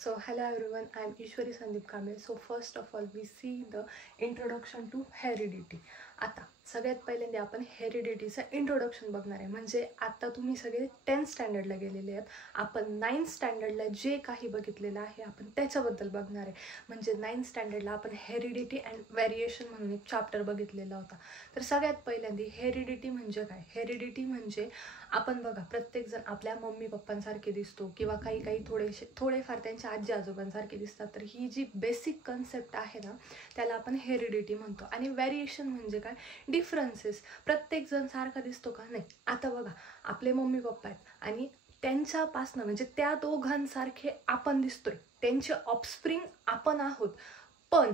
So hello everyone, I am Ishwari Sandeep Kamble. So first of all we see the introduction to heredity. आता सगळ्यात पहिल्यांदा आपण हेरिडिटीचं introduction बघणार आहे. म्हणजे आता तुम्ही सगळे 10th स्टँडर्डला गेलेले आहेत. आपण 9th स्टँडर्डला जे काही बघितलेलं आहे आपण त्याच्याबद्दल बघणार आहे. म्हणजे 9th स्टँडर्डला आपण हेरिडिटी अँड व्हेरिएशन म्हणून एक चॅप्टर बघितलेला होता. तर सगळ्यात पहिल्यांदा हेरिडिटी म्हणजे काय? हेरिडिटी म्हणजे आपण बघा प्रत्येकजण आपल्या मम्मी पप्पांसारखे दिसतो किंवा काही थोडेफार त्यांच्या आजी आजोबांसारखे दिसतात. तर ही जी बेसिक कन्सेप्ट आहे ना त्याला आपण हेरिडिटी म्हणतो. आणि व्हेरिएशन म्हणजे काय? डिफरन्सेस. प्रत्येकजण सारखा दिसतो का? नाही. आता बघा आपले मम्मी पप्पा आहेत आणि त्यांच्यापासनं म्हणजे त्या दोघांसारखे आपण दिसतोय, त्यांचे ऑफस्प्रिंग आपण आहोत. पण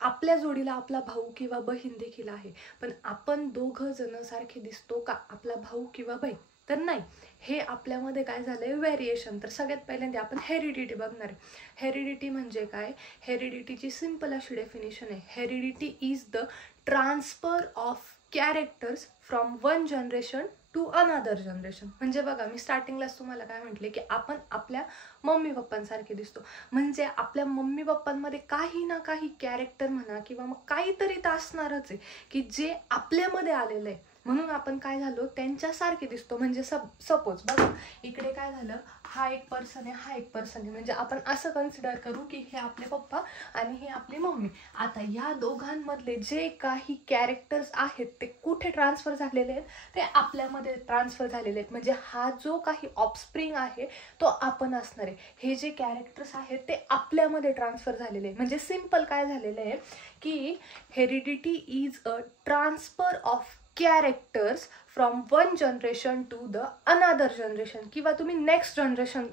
आपल्या जोडीला आपला भाऊ किंवा बहीण देखील आहे. पण आपण दोघं जण सारखे दिसतो का आपला भाऊ किंवा बहीण? तर नाही. हे आपल्यामध्ये काय झालंय? व्हेरिएशन. तर सगळ्यात पहिल्यांदा आपण हेरिडिटी बघणार आहे. हेरिडिटी म्हणजे काय? हेरिडिटीची सिंपल अशी डेफिनेशन आहे. Heredity is the transfer of characters from one generation to another generation. म्हणजे बघा मी स्टार्टिंगलाच तुम्हाला काय म्हटले की आपण आपल्या मम्मी पप्पांसारखे दिसतो. म्हणजे आपल्या मम्मी पप्पांमध्ये काही ना काही कॅरेक्टर म्हणा किंवा मग काहीतरी तर असणारच आहे की जे आपल्यामध्ये आलेलं आहे. म्हणून आपण काय झालो? त्यांच्यासारखे दिसतो. म्हणजे सपोज बघा इकडे काय झालं, हा एक पर्सन आहे, हा एक पर्सन आहे. म्हणजे आपण असं कन्सिडर करू की हे आपले पप्पा आणि हे आपली मम्मी. आता या दोघांमधले जे काही कॅरेक्टर्स आहेत ते कुठे ट्रान्सफर झालेले आहेत? ते आपल्यामध्ये ट्रान्सफर झालेले आहेत. म्हणजे हा जो काही ऑफस्प्रिंग आहे तो आपण असणार आहे. हे जे कॅरेक्टर्स आहेत ते आपल्यामध्ये ट्रान्सफर झालेले आहे. म्हणजे सिंपल काय झालेलं आहे की heredity is a transfer of characters from one generation to the another generation किंवा तुम्ही नेक्स्ट जनरेशन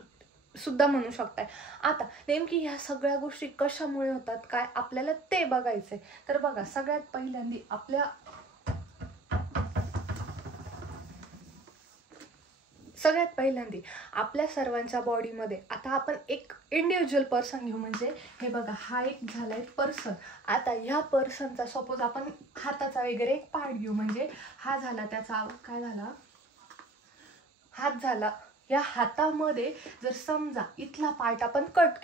सुद्धा म्हणू शकताय. आता नेमकी ह्या सगळ्या गोष्टी कशामुळे होतात काय आपल्याला ते बघायचंय. तर बघा सगळ्यात पहिल्यांदा आपल्या सर्वांच्या बॉडीमध्ये आता आपण एक इंडिव्हिज्युअल पर्सन घेऊ. म्हणजे हे बघा हा एक झालाय पर्सन. आता ह्या पर्सनचा सपोज आपण हाताचा वगैरे एक पार्ट घेऊ. म्हणजे हा झाला त्याचा काय झाला, हात झाला. या हातामध्ये जर समजा इथला पार्ट आपण कट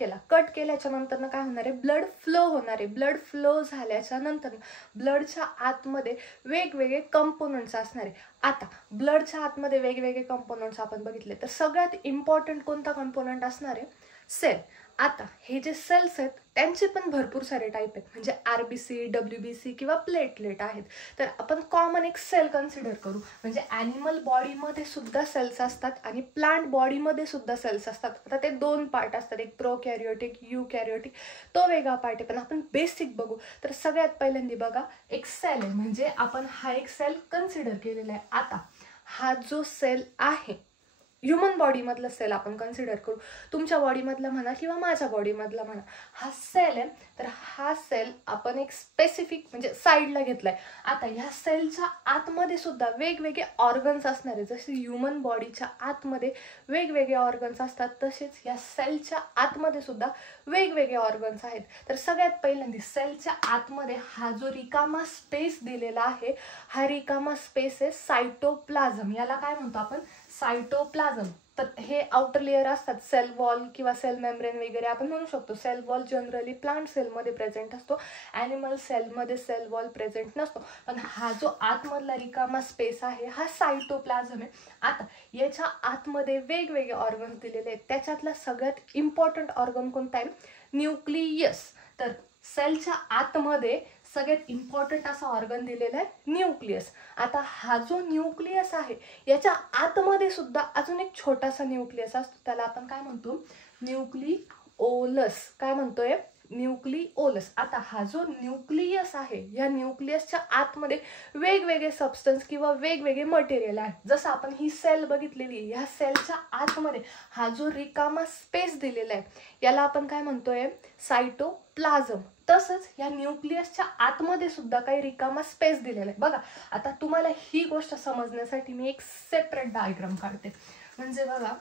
केल्याच्या नंतर काय होणार आहे? ब्लड फ्लो होणार आहे. ब्लड फ्लो झाल्याच्या नंतर ब्लडच्या आतमध्ये वेगवेगळे कंपोनंट्स असणार आहे. आता ब्लडच्या आतमध्ये वेगवेगळे कंपोनंट्स आपण बघितले तर सगळ्यात इम्पॉर्टंट कोणता कंपोनंट असणार आहे? सेल. आता हे जे सेल्स आहेत त्यांचे पण भरपूर सारे टाईप आहेत. म्हणजे RBC, WBC किंवा प्लेटलेट आहेत. तर आपण कॉमन एक सेल कन्सिडर करू. म्हणजे ॲनिमल बॉडीमध्ये सुद्धा सेल्स असतात आणि प्लांट बॉडीमध्ये सुद्धा सेल्स असतात. आता ते दोन पार्ट असतात, एक प्रोकॅरियोटिक, युकॅरियोटिक. तो वेगळा पार्ट आहे. पण आपण बेसिक बघू तर सगळ्यात पहिल्यांदा बघा एक सेल आहे. म्हणजे आपण हा एक सेल कन्सिडर केलेला आहे. आता हा जो सेल आहे ह्युमन बॉडीमधला सेल आपण कन्सिडर करू. तुमच्या बॉडीमधला म्हणा किंवा माझ्या बॉडीमधला म्हणा. हा सेल आहे. तर हा सेल आपण एक स्पेसिफिक म्हणजे साईडला घेतलाय. आता ह्या सेलच्या आतमध्ये सुद्धा वेगवेगळे ऑर्गन्स असणार आहे. जसे ह्युमन बॉडीच्या आतमध्ये वेगवेगळे ऑर्गन्स असतात तसेच या सेलच्या आतमध्ये सुद्धा वेगवेगळे ऑर्गन्स आहेत. तर सगळ्यात पहिल्यांदा सेलच्या आतमध्ये हा जो रिकामा स्पेस दिलेला आहे हा रिकामा स्पेस आहे सायटोप्लाझम. याला काय म्हणतो आपण? सायटोप्लाझम. तर हे आउटर लेअर असतात, सेल वॉल किंवा सेल मेम्ब्रेन वगैरे आपण म्हणू शकतो. सेल वॉल जनरली प्लांट सेलमध्ये प्रेझेंट असतो. ॲनिमल सेलमध्ये सेल वॉल प्रेझेंट नसतो. पण हा जो आतमधला रिकामा स्पेस आहे हा सायटोप्लाझम आहे. आता याच्या आतमध्ये वेगवेगळे ऑर्गन्स दिलेले आहेत. त्याच्यातला सगळ्यात इम्पॉर्टंट ऑर्गन कोणता आहे? न्यूक्लियस. तर सेलच्या आतमध्ये सगळ्यात इम्पॉर्टंट असा ऑर्गन दिलेला आहे न्यूक्लियस. आता हा जो न्यूक्लियस आहे याच्या आतमध्ये सुद्धा अजून एक छोटासा न्यूक्लियस असतो. त्याला आपण काय म्हणतो? न्यूक्लिओलस. काय म्हणतोय? न्यूक्लिओलस. आता हा जो न्यूक्लियस आहे या न्यूक्लियसच्या आतमध्ये वेगवेगळे सबस्टन्स किंवा वेगवेगळे मटेरियल आहे. जसं आपण ही सेल बघितलेली, ह्या सेलच्या आतमध्ये हा जो रिकामा स्पेस दिलेला आहे याला आपण काय म्हणतोय? सायटोप्लाझम. तसंच या न्यूक्लियसच्या आतमध्ये सुद्धा काही रिकामा स्पेस दिलेला आहे. बघा आता तुम्हाला ही गोष्ट समजण्यासाठी मी एक सेपरेट डायग्राम काढते. म्हणजे बघा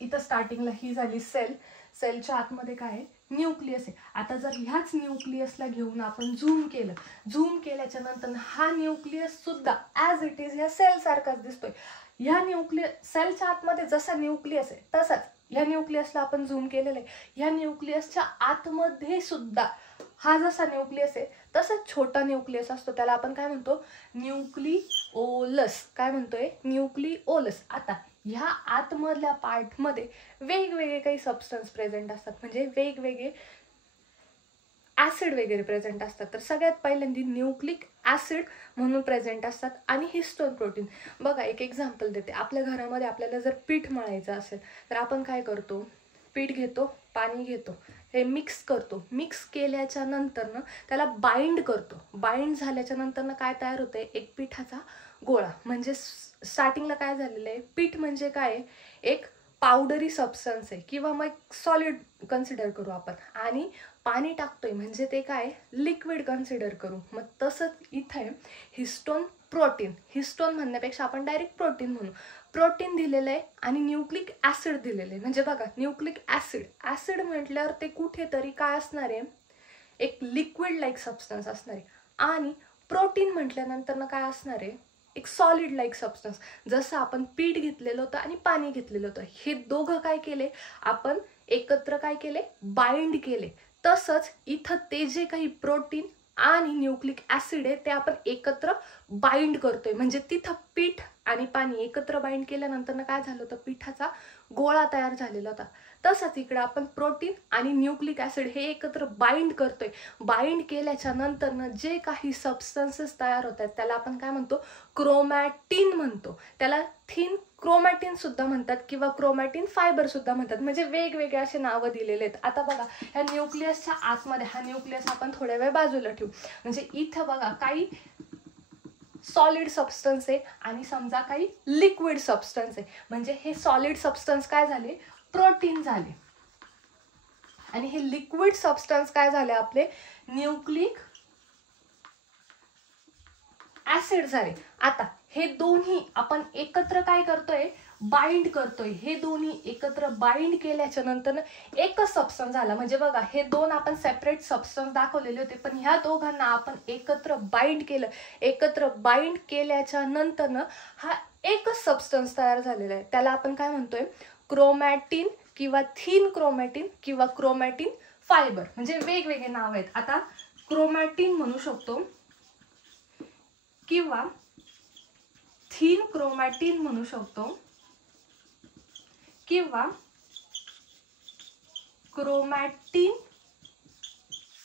इथं स्टार्टिंगला ही झाली सेल. सेलच्या आतमध्ये काय आहे? न्यूक्लियस आहे. आता जर ह्याच न्यूक्लियसला घेऊन आपण झूम केल्याच्या नंतर हा न्यूक्लियस सुद्धा ॲज इट इज या सेल सारखाच दिसतोय. या सेलच्या आतमध्ये जसा न्यूक्लियस आहे तसाच ह्या न्यूक्लियसला आपण झूम केलेलं आहे, ह्या न्यूक्लियसच्या आतमध्ये सुद्धा हा जसा न्यूक्लियस आहे तसाच छोटा न्यूक्लियस असतो, त्याला आपण काय म्हणतो, न्यूक्लिओलस. काय म्हणतोय, न्यूक्लिओलस. आता ह्या आतमधल्या पार्टमध्ये वेगवेगळे काही सबस्टन्स प्रेझेंट असतात, म्हणजे वेगवेगळे ऍसिड वगैरे प्रेझेंट असतात. तर सगळ्यात पहिल्यांदा न्यूक्लिक ऍसिड म्हणून प्रेझेंट असतात आणि हिस्टोन प्रोटीन. बघा एक एक्झाम्पल देते. आपल्या घरामध्ये आपल्याला जर पीठ मळायचं असेल तर आपण काय करतो, पीठ घेतो, पाणी घेतो, हे मिक्स करतो. मिक्स केल्याच्या नंतर ना त्याला बाइंड करतो. बाइंड झाल्याच्या नंतर काय तयार होतंय, एक पिठाचा गोळा. म्हणजे स्टार्टिंगला काय झालेलं आहे, पीठ म्हणजे काय, एक पावडरी सबस्टन्स आहे किंवा मग सॉलिड कन्सिडर करू आपण, आणि पाणी टाकतोय म्हणजे ते काय, लिक्विड कन्सिडर करू. मग तसंच इथे हिस्टोन प्रोटीन, हिस्टोन म्हणण्यापेक्षा आपण डायरेक्ट प्रोटीन म्हणू, प्रोटीन दिलेलं आहे आणि न्यूक्लिक ऍसिड दिलेलं आहे. म्हणजे बघा न्यूक्लिक ऍसिड, ऍसिड म्हटल्यावर ते कुठेतरी काय असणार आहे, एक लिक्विड लाईक सबस्टन्स असणार आहे, आणि प्रोटीन म्हटल्यानंतर काय असणार आहे, एक सॉलिड लाईक सबस्टन्स. जसं आपण पीठ घेतलेलं होतं आणि पाणी घेतलेलं होतं, हे दोघं काय केले, आपण एकत्र काय केले, बाइंड केले. तसंच इथं ते जे काही प्रोटीन आणि न्यूक्लिक ऍसिड आहे ते आपण एकत्र बाइंड करतोय. म्हणजे तिथं पीठ आणि पाणी एकत्र बाइंड केल्यानंतर काय झालं होतं, पिठाचा गोळा तयार झालेला होता. तसंच इकडे आपण प्रोटीन आणि न्यूक्लिक ऍसिड हे एकत्र बाइंड करतोय. बाइंड केल्याच्या नंतर जे काही सबस्टन्सेस तयार होतात त्याला आपण काय म्हणतो, क्रोमॅटिन म्हणतो. त्याला थिन क्रोमॅटिन सुद्धा म्हणतात किंवा क्रोमॅटिन फायबर सुद्धा म्हणतात. म्हणजे वेगवेगळे असे नावं दिलेले आहेत. आता बघा ह्या न्यूक्लियसच्या आतमध्ये, हा न्यूक्लियस आपण थोड्या वेळ बाजूला ठेवू. म्हणजे इथं बघा काही सॉलिड सबस्टन्स आहे आणि समजा काही लिक्विड सबस्टन्स आहे. म्हणजे हे सॉलिड सबस्टन्स काय झाले, प्रोटीन झाले, आणि हे लिक्विड सबस्टन्स काय झाले, आपले न्यूक्लिक ऍसिड झाले. आता हे दोन्ही आपण एकत्र काय करतोय, बाइंड करतोय. हे दोन्ही एकत्र बाइंड केल्याच्या नंतर एकच सबस्टन्स झाला. म्हणजे बघा हे दोन आपण सेपरेट सबस्टन्स दाखवलेले होते, पण ह्या दोघांना आपण एकत्र बाइंड केलं. एकत्र बाइंड केल्याच्या नंतर हा एकच सबस्टन्स तयार झालेला आहे. त्याला आपण काय म्हणतोय, क्रोमॅटिन किंवा थिन क्रोमॅटिन किंवा क्रोमॅटिन फायबर. म्हणजे वेगवेगळे नाव आहेत. आता क्रोमॅटिन म्हणू शकतो किंवा थिन क्रोमॅटिन म्हणू शकतो किंवा क्रोमॅटिन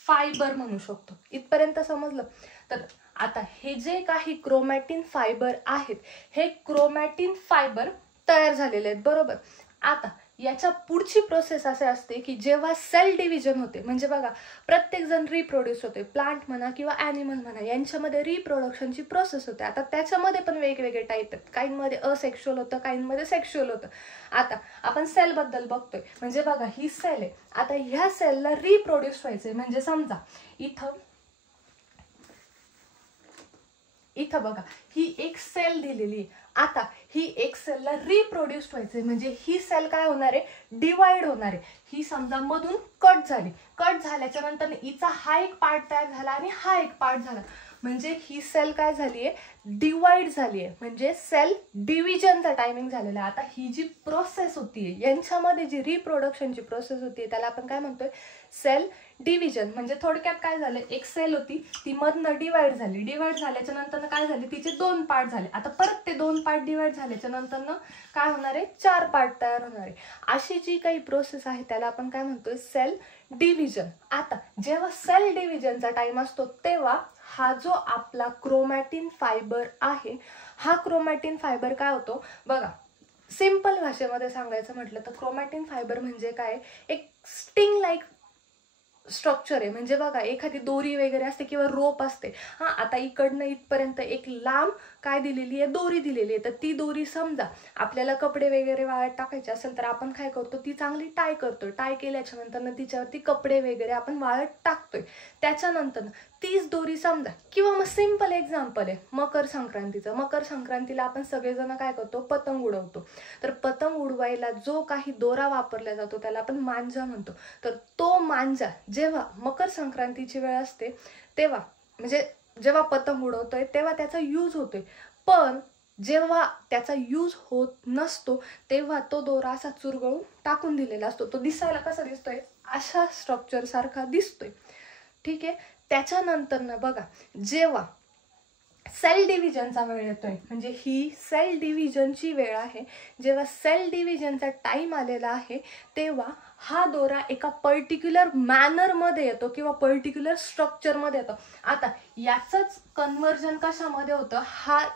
फायबर म्हणू शकतो. इथपर्यंत समजलं. तर आता हे जे काही क्रोमॅटिन फायबर आहेत, हे क्रोमॅटिन फायबर तयार झालेले आहेत, बरोबर. आता याच्या पुढची प्रोसेस असे असते की जेव्हा सेल डिव्हिजन होते, म्हणजे बघा प्रत्येक जण रिप्रोड्यूस होते, प्लांट म्हणा किंवा ॲनिमल म्हणा, यांच्यामध्ये रिप्रोडक्शनची प्रोसेस होते. आता त्याच्यामध्ये पण वेगवेगळे टाईप आहेत. काहींमध्ये असेक्शुअल होतं, काहींमध्ये सेक्शुअल होतं. आता आपण सेल बद्दल बघतोय. म्हणजे बघा ही सेल आहे. आता ह्या सेलला रिप्रोड्यूस व्हायचंय. म्हणजे समजा इथं बघा ही एक सेल दिलेली आहे. आता ही एक सेलला रिप्रोड्यूस व्हायचंय. म्हणजे ही सेल काय होणार आहे, डिवाइड होणार आहे. ही समजा मधून कट झाली. कट झाल्याच्या नंतर हिचा हा एक पार्ट तयार झाला आणि हा एक पार्ट झाला. म्हणजे ही सेल काय झाली आहे, डिवाइड झाली आहे. म्हणजे सेल डिव्हिजनचा टायमिंग झालेला आहे. आता ही जी प्रोसेस होती, यांच्यामध्ये जी रिप्रोडक्शनची प्रोसेस होती, त्याला आपण काय म्हणतोय, सेल डिव्हिजन. म्हणजे थोडक्यात काय झालं, एक सेल होती ती मधनं डिवाइड झाली. डिवाइड झाल्याच्या नंतर काय झाले, तिचे दोन पार्ट झाले. आता परत ते दोन पार्ट डिवाइड झाल्याच्या नंतर काय होणार आहे, चार पार्ट तयार होणार आहे. अशी जी काही प्रोसेस आहे त्याला आपण काय म्हणतोय, सेल डिव्हिजन. आता जेव्हा सेल डिव्हिजनचा टाइम असतो तेव्हा हा जो आपला क्रोमॅटिन फायबर आहे, हा क्रोमॅटिन फायबर काय होतो बघा, सिंपल भाषेमध्ये सांगायचं म्हटलं तर क्रोमॅटिन फायबर म्हणजे काय, एक स्टिंग लाईक स्ट्रक्चर आहे. म्हणजे बघा एखादी दोरी वगैरे असते किंवा रोप असते. हा, आता इकडनं इथपर्यंत एक लांब काय दिलेली आहे, दोरी दिलेली आहे. तर ती दोरी समजा आपल्याला कपडे वगैरे वाळत टाकायचे असेल तर आपण काय करतो, ती चांगली टाय करतोय. टाय केल्याच्या नंतर तिच्यावरती कपडे वगैरे आपण वाळत टाकतोय. त्याच्यानंतर तीच दोरी समजा, किंवा मग सिंपल एक्झाम्पल आहे मकर संक्रांतीचं. मकर संक्रांतीला आपण सगळेजण काय करतो, पतंग उडवतो. तर पतंग उडवायला जो काही दोरा वापरला जातो त्याला आपण मांजा म्हणतो. तर तो मांजा जेव्हा मकर संक्रांतीची वेळ असते तेव्हा, म्हणजे जेव्हा पतंग उडवतोय तेव्हा त्याचा यूज होतोय. पण जेव्हा त्याचा यूज होत नसतो तेव्हा तो दोरा असा चुरगळून टाकून दिलेला असतो. तो दिसायला कसा दिसतोय, अशा स्ट्रक्चर सारखा दिसतोय. ठीक आहे. त्याच्यानंतर ना बघा, जेव्हा सेल डिव्हिजनचा वेळ येतोय, म्हणजे ही सेल डिव्हिजनची वेळ आहे, जेव्हा सेल डिव्हिजनचा टाइम आलेला आहे तेव्हा हा दोरा एका पर्टिक्युलर मॅनरमध्ये येतो किंवा पर्टिक्युलर स्ट्रक्चरमध्ये येतो. आता याचंच कन्व्हर्जन कशामध्ये होतं, हा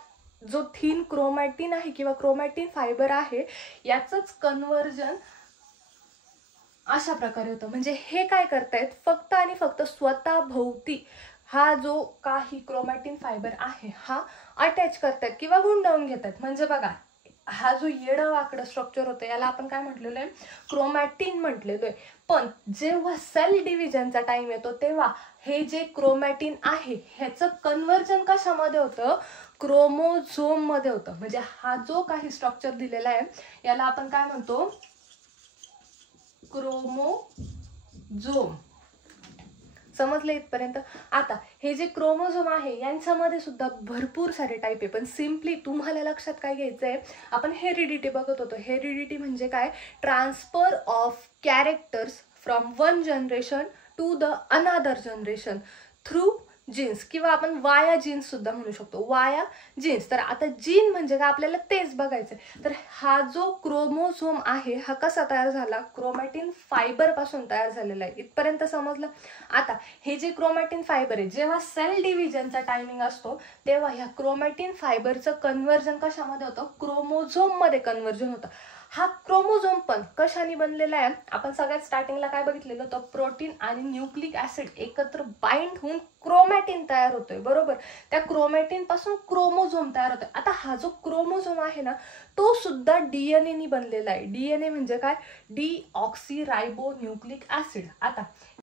जो थिन क्रोमॅटिन आहे किंवा क्रोमॅटिन फायबर आहे याचंच कन्व्हर्जन अशा प्रकारे होतं. म्हणजे हे काय करतायत, फक्त आणि फक्त स्वतः भोवती हा जो काही क्रोमॅटिन फायबर आहे हा अटॅच करतात किंवा गुंडाळून घेतात. म्हणजे बघा, हा जो येडं वाकडं स्ट्रक्चर होतं याला आपण काय म्हटलेलं आहे, क्रोमॅटिन म्हटलेलं आहे. पण जेव्हा सेल डिव्हिजनचा टाइम येतो तेव्हा हे जे क्रोमॅटिन आहे ह्याचं कन्व्हर्जन कशामध्ये होतं, क्रोमोझोम मध्ये होतं. म्हणजे हा जो काही स्ट्रक्चर दिलेला आहे याला आपण काय म्हणतो, क्रोमोझोम. समजलं इथपर्यंत. आता हे जे क्रोमोझोम आहे यांच्यामध्ये सुद्धा भरपूर सारे टाईप आहे, पण सिम्पली तुम्हाला लक्षात काय घ्यायचं आहे, आपण हेरिडिटी बघत होतो. हेरिडिटी म्हणजे काय, transfer of characters from one generation to the another generation through genes, किंवा आपण वाया जीन्स सुद्धा म्हणू शकतो, वाया जीन्स. तर आता जीन म्हणजे काय आपल्याला तेच बघायचं. तर हा जो क्रोमोझोम आहे हा कसा तयार झाला, क्रोमॅटिन फायबर पासून तयार झालेला आहे. इथपर्यंत समजलं. आता हे जे क्रोमॅटिन फायबर आहे, जेव्हा सेल डिव्हिजनचा टायमिंग असतो तेव्हा ह्या क्रोमॅटिन फायबरचं कन्व्हर्जन कशामध्ये होतं, क्रोमोझोम मध्ये कन्व्हर्जन होतं. हा क्रोमोझोम पण कशाने बनलेला आहे, आपण सगळ्यात स्टार्टिंगला काय बघितलेलं होतं, प्रोटीन आणि न्यूक्लिक ऍसिड एकत्र बाइंड होऊन क्रोमॅटिन तयार होतोय, बरोबर. त्या क्रोमॅटिन पासून क्रोमोझोम तयार होतोय. आता हा जो क्रोमोझोम आहे ना तो सुद्धा डीएनए नी बनलेला आहे. डीएनए म्हणजे काय, डीऑक्सी रायबो न्यूक्लिक ऍसिड. आता